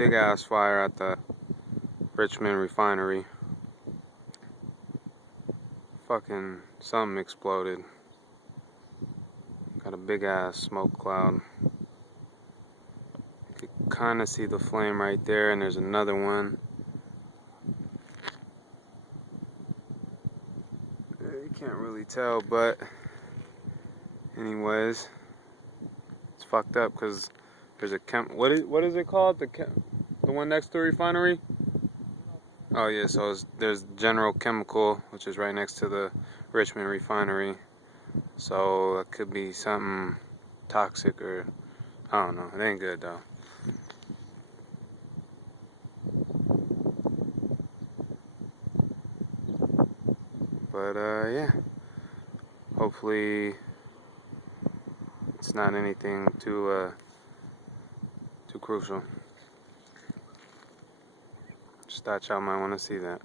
big ass fire at the Richmond Refinery. Fucking something exploded. Got a big ass smoke cloud. You could kind of see the flame right there, and there's another one. You can't really tell, but anyways, it's fucked up because there's a what is it called? The one next to the refinery? Oh yeah, so there's General Chemical, which is right next to the Richmond Refinery. So it could be something toxic, or I don't know. It ain't good though. But yeah, hopefully it's not anything too crucial. Just thought y'all might want to see that.